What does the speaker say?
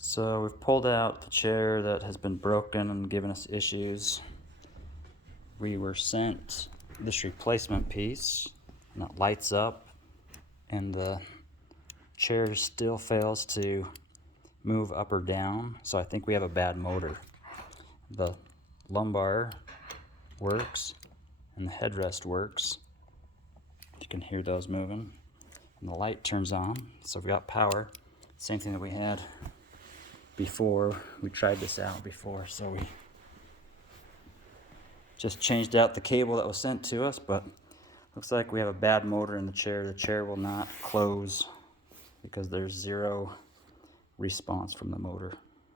So we've pulled out the chair that has been broken and given us issues. We were sent this replacement piece, and it lights up, and the chair still fails to move up or down, so I think we have a bad motor. The lumbar works, and the headrest works. You can hear those moving, and the light turns on, so we've got power. Same thing that we had before. We tried this out before, so we just changed out the cable that was sent to us, but looks like we have a bad motor in the chair. The chair will not close because there's zero response from the motor.